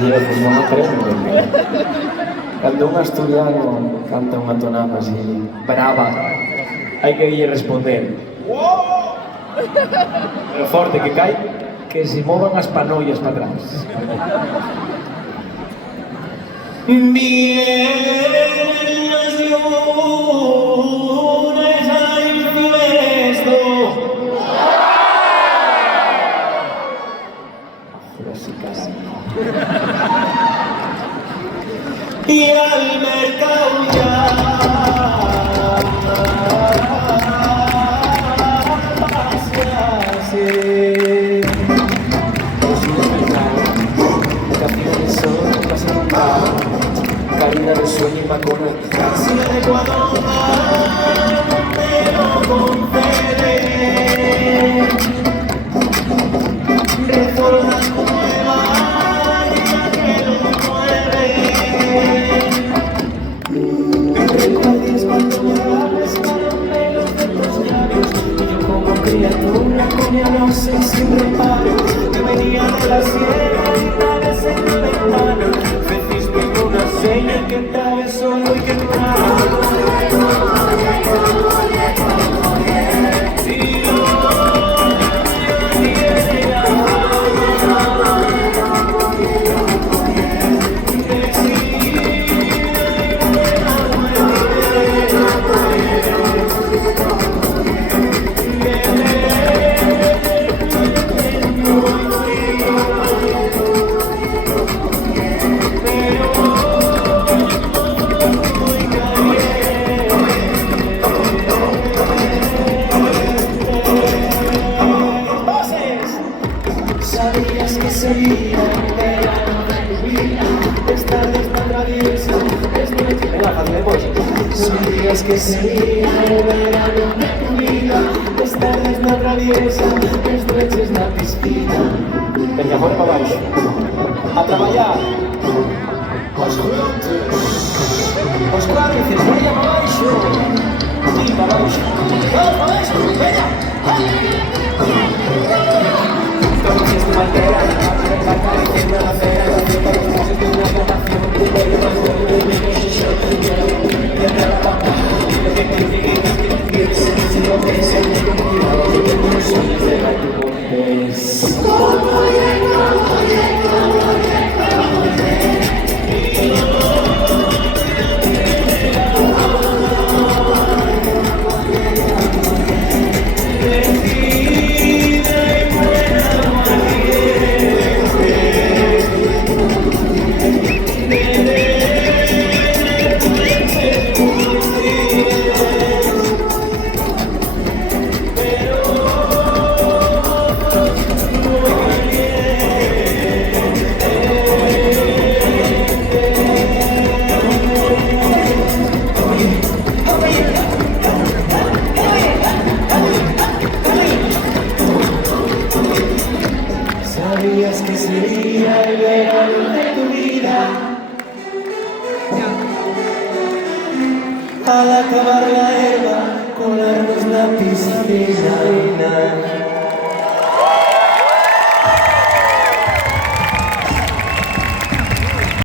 gallegos non aprenden. Cando un asturiano canta unha tonada así brava, hai que lle responder pero forte que cae, que se movan as panollas para atrás. Vienen los lunes al fiesto. Ahora sí, carajo. Y al mercado ya pasearse. Es un mercado, vacaciones son pasar calidad de sueño y para conectarse en Ecuador, pero concede reforma nueva que lo mueve. Recuerdes cuando me hables caramelos de tus labios y yo como criatura comiéndose sin reparo, que venía de la sierra y naves en la ventana. Seña que estaba solo y que sabías que sería el verano de tu vida, estar tan travieso, sabías que sería el verano de tu vida, estar tan traviesa, estreches la piscina. Venga, fuera para abaixo, a traballar, os glúteos, os cuádriceps, vaya para abaixo, y para abaixo, vamos para abaixo, venga, todos estos materiales, la cariciendo la cera, la fiesta, los pasos de una cantación, de bello más de un de yo, de la papa, de que quieres ser lo que es el de cuidado, de los sueños de la tu es. Sabías que sería el verano de tu vida, al acabar la herba, colarnos la piscina.